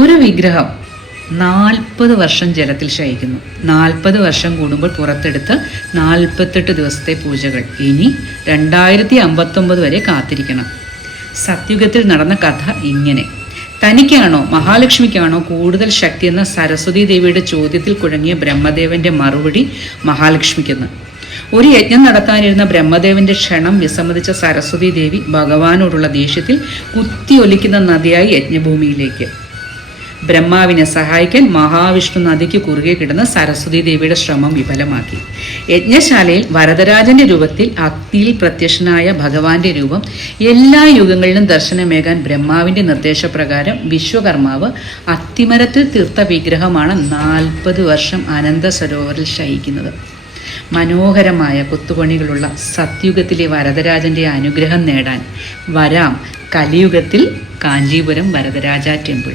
ഒരു വിഗ്രഹം 40 വർഷം ജലത്തിൽ ശയിക്കുന്നു. 40 വർഷം കൂടുമ്പോൾ പുറത്തെടുത്ത് 48 ദിവസത്തെ പൂജകൾ. ഇനി 2059 വരെ കാത്തിരിക്കണം. സത്യുഗത്തിൽ നടന്ന കഥ ഇങ്ങനെ. തനിക്കാണോ മഹാലക്ഷ്മിക്കാണോ കൂടുതൽ ശക്തി എന്ന സരസ്വതി ദേവിയുടെ ചോദ്യത്തിൽ കുഴങ്ങിയ ബ്രഹ്മദേവന്റെ മറുപടി മഹാലക്ഷ്മിക്കെന്ന്. ഒരു യജ്ഞം നടത്താനിരുന്ന ബ്രഹ്മദേവന്റെ ക്ഷണം വിസമ്മതിച്ച സരസ്വതി ദേവി ഭഗവാനോടുള്ള ദേഷ്യത്തിൽ കുത്തിയൊലിക്കുന്ന നദിയായി യജ്ഞഭൂമിയിലേക്ക്. ബ്രഹ്മാവിനെ സഹായിക്കാൻ മഹാവിഷ്ണു നദിക്ക് കുറുകെ കിടന്ന സരസ്വതി ദേവിയുടെ ശ്രമം വിഫലമാക്കി. യജ്ഞശാലയിൽ വരദരാജന്റെ രൂപത്തിൽ അഗ്നിയിൽ പ്രത്യക്ഷനായ ഭഗവാന്റെ രൂപം എല്ലാ യുഗങ്ങളിലും ദർശനമേകാൻ ബ്രഹ്മാവിന്റെ നിർദ്ദേശപ്രകാരം വിശ്വകർമാവ് അത്തിമരത്തിൽ തീർത്ത വിഗ്രഹമാണ് 40 വർഷം അനന്ത സരോവറിൽ ശയിക്കുന്നത്. മനോഹരമായ കൊത്തുപണികളുള്ള സത്യുഗത്തിലെ വരദരാജന്റെ അനുഗ്രഹം നേടാൻ വരാം കലിയുഗത്തിൽ കാഞ്ചീപുരം വരദരാജ ടെമ്പിൾ.